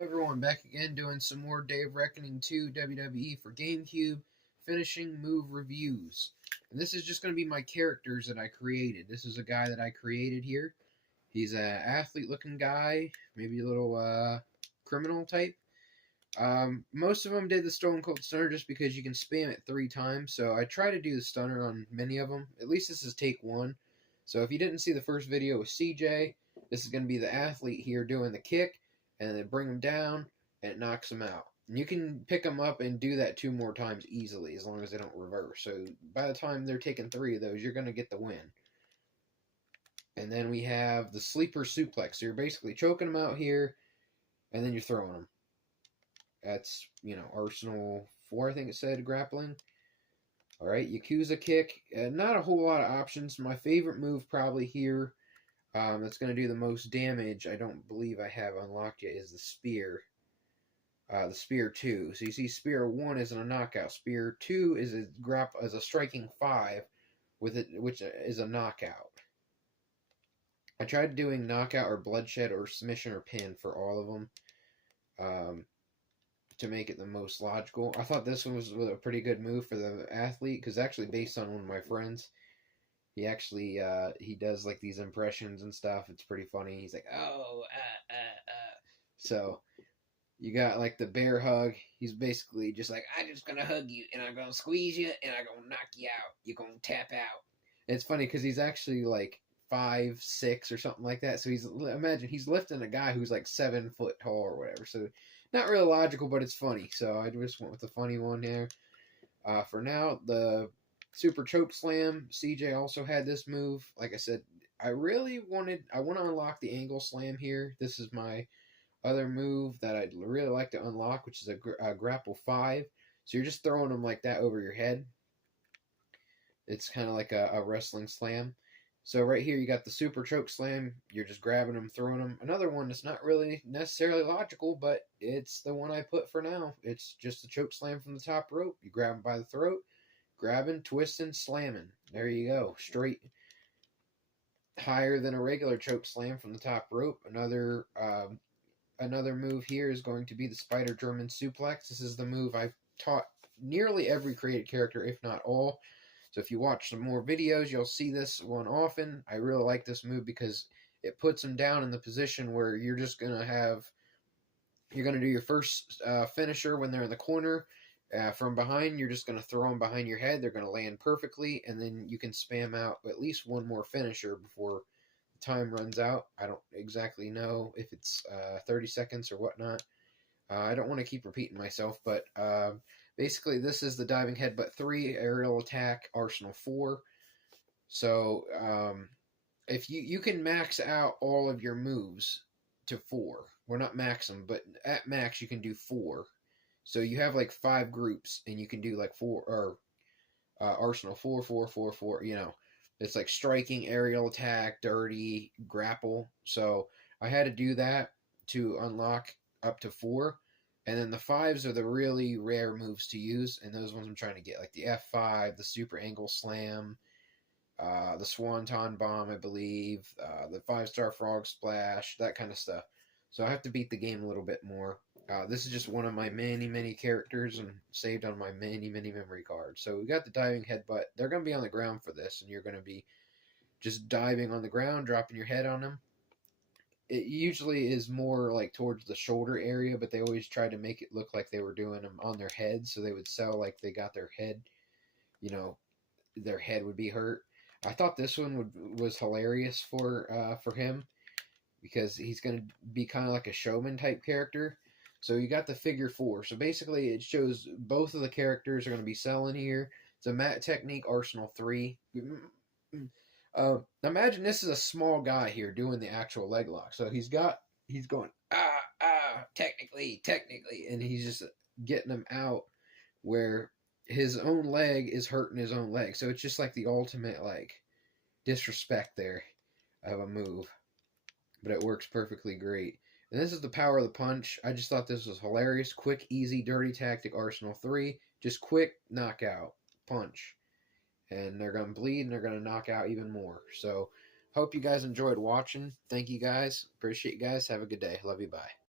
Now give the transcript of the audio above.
Everyone, back again doing some more Day of Reckoning 2 WWE for GameCube finishing move reviews. And this is just going to be my characters that I created. This is a guy that I created here. He's an athlete looking guy, maybe a little criminal type. Most of them did the Stone Cold Stunner just because you can spam it 3 times. So I try to do the stunner on many of them. At least this is take 1. So if you didn't see the first video with CJ, this is going to be the athlete here doing the kick, and then bring him down, and it knocks him out. And you can pick them up and do that 2 more times easily, as long as they don't reverse. So by the time they're taking 3 of those, you're going to get the win. And then we have the sleeper suplex. So you're basically choking them out here, and then you're throwing them. That's, Arsenal 4, I think it said, grappling. All right, Yakuza kick. Not a whole lot of options. My favorite move probably here, that's going to do the most damage, I don't believe I have unlocked yet, is the spear. The spear 2. So you see spear 1 is a knockout. Spear 2 is a striking 5, with it, which is a knockout. I tried doing knockout or bloodshed or submission or pin for all of them. To make it the most logical. I thought this one was a pretty good move for the athlete, because actually based on one of my friends, he actually he does like these impressions and stuff. It's pretty funny. He's like, oh, So you got like the bear hug. He's basically just like, I'm just gonna hug you, and I'm gonna squeeze you, and I'm gonna knock you out. You're gonna tap out. And it's funny because he's actually like 5'6" or something like that. So imagine he's lifting a guy who's like 7 foot tall or whatever. So not really logical, but it's funny. So I just went with the funny one there. For now, the Super Choke Slam. CJ also had this move. Like I said, I want to unlock the Angle Slam here. This is my other move that I'd really like to unlock, which is a Grapple 5. So you're just throwing them like that over your head. It's kind of like a wrestling slam. So right here you got the Super Choke Slam. You're just grabbing them, throwing them. Another one that's not really necessarily logical, but it's the one I put for now. It's just a choke slam from the top rope. You grab them by the throat, grabbing, twisting, slamming. There you go. Straight higher than a regular choke slam from the top rope. Another move here is going to be the Spider German Suplex. This is the move I've taught nearly every created character, if not all. So if you watch some more videos, you'll see this one often. I really like this move because it puts them down in the position where you're just going to do your first finisher when they're in the corner. From behind, you're just going to throw them behind your head. They're going to land perfectly, and then you can spam out at least one more finisher before the time runs out. I don't exactly know if it's 30 seconds or whatnot. I don't want to keep repeating myself, but basically, this is the Diving Headbutt 3, Aerial Attack, Arsenal 4. So, if you can max out all of your moves to 4. Well, not max them, but at max you can do 4. So you have like 5 groups, and you can do like 4, or Arsenal 4, 4, 4, 4, It's like striking, aerial attack, dirty, grapple. So I had to do that to unlock up to 4. And then the 5s are the really rare moves to use, and those ones I'm trying to get, like the F5, the Super Angle Slam, the Swanton Bomb, I believe, the 5-star Frog Splash, that kind of stuff. So I have to beat the game a little bit more. This is just one of my many, many characters and saved on my many, many memory cards. So we got the Diving Headbutt. They're going to be on the ground for this, and you're going to be just diving on the ground, dropping your head on them. It usually is more like towards the shoulder area, but they always try to make it look like they were doing them on their head, so they would sell like they got their head, their head would be hurt. I thought this one was hilarious for him, because he's going to be kind of like a showman type character. So you got the figure 4. So basically it shows both of the characters are going to be selling here. It's a Mat Technique Arsenal 3. Imagine this is a small guy here doing the actual leg lock. So he's going, technically, and he's just getting him out where his own leg is hurting his own leg. So it's just like the ultimate like disrespect there of a move. But it works perfectly great. And this is the power of the punch. I just thought this was hilarious. Quick, easy, dirty tactic Arsenal 3. Just quick, knockout, punch. And they're going to bleed, and they're going to knock out even more. So, hope you guys enjoyed watching. Thank you guys. Appreciate you guys. Have a good day. Love you. Bye.